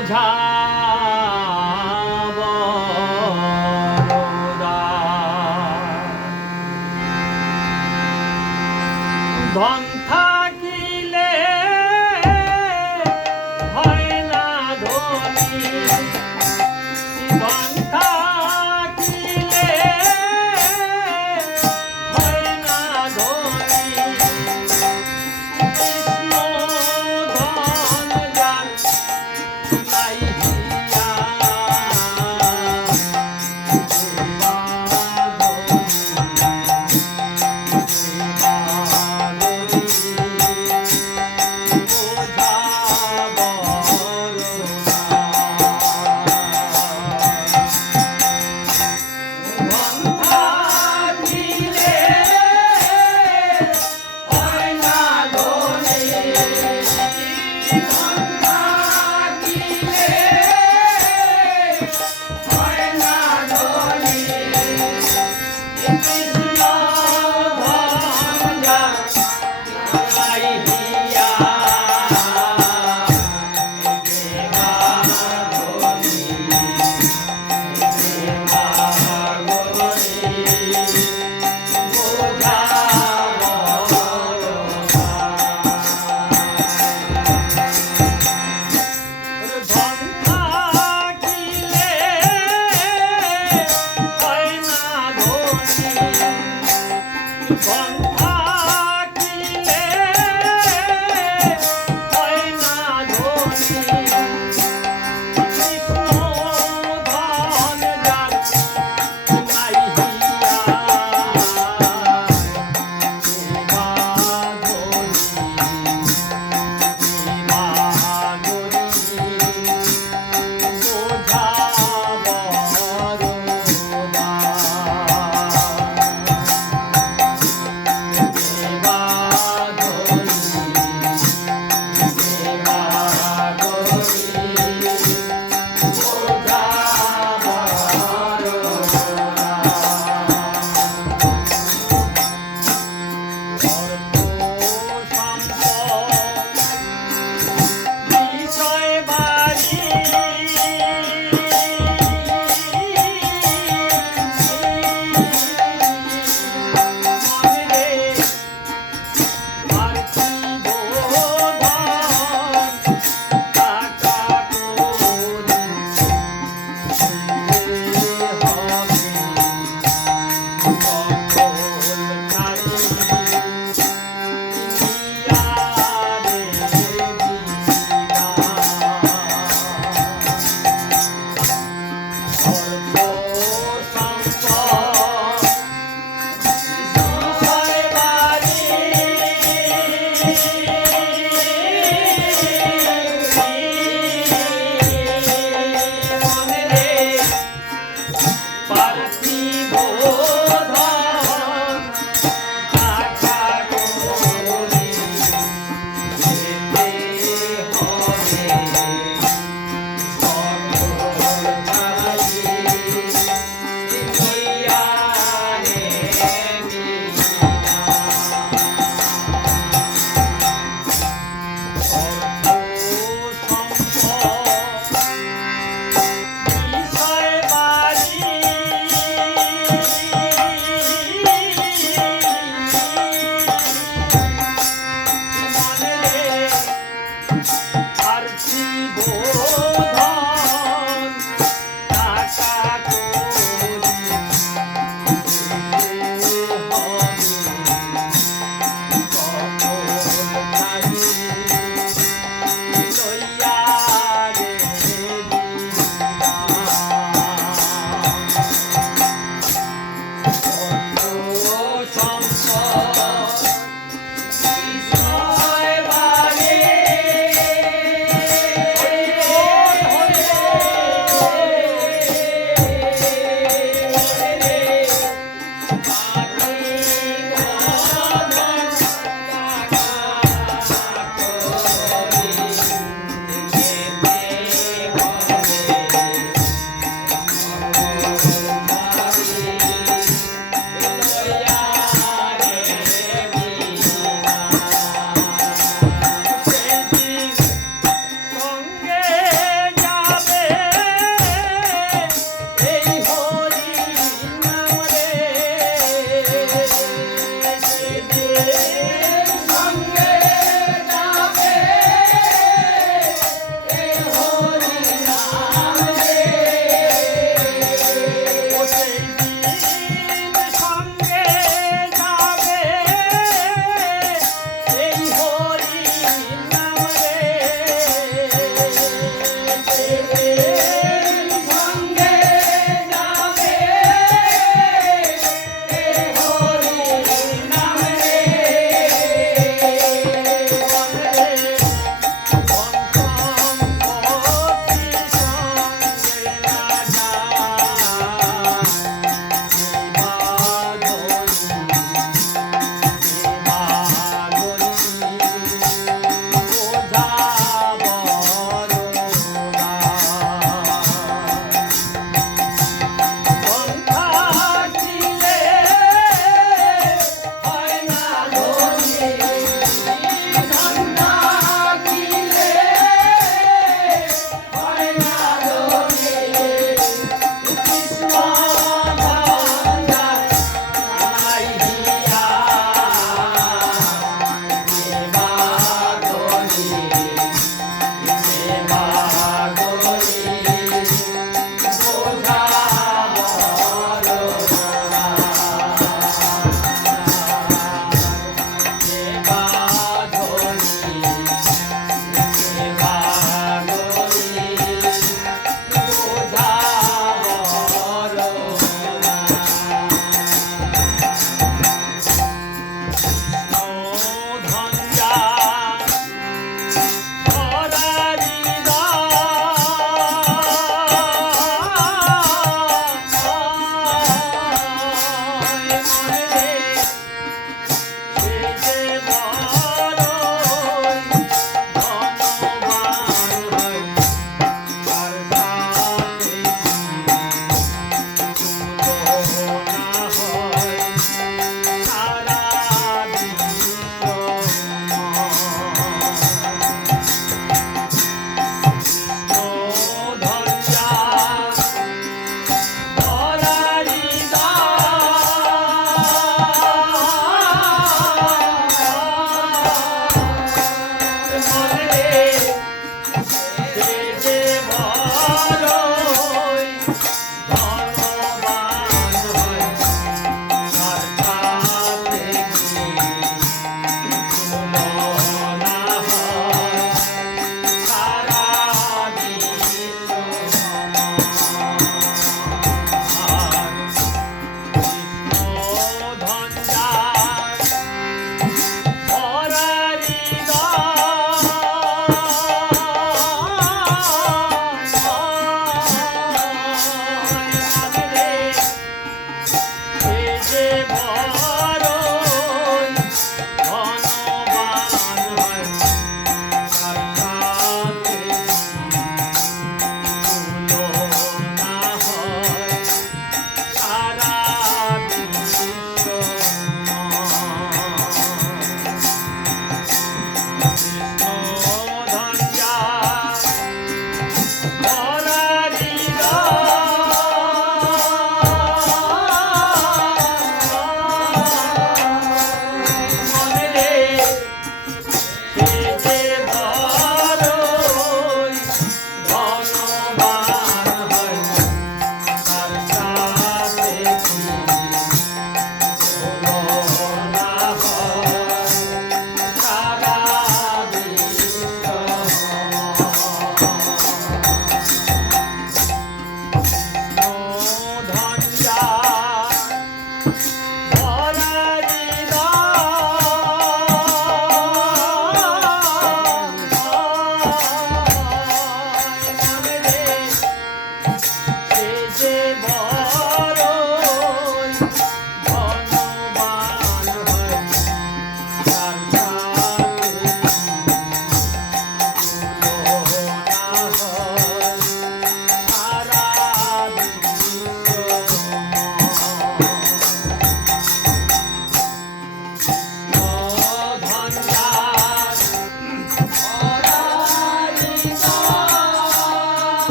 잡아 보다. 방탄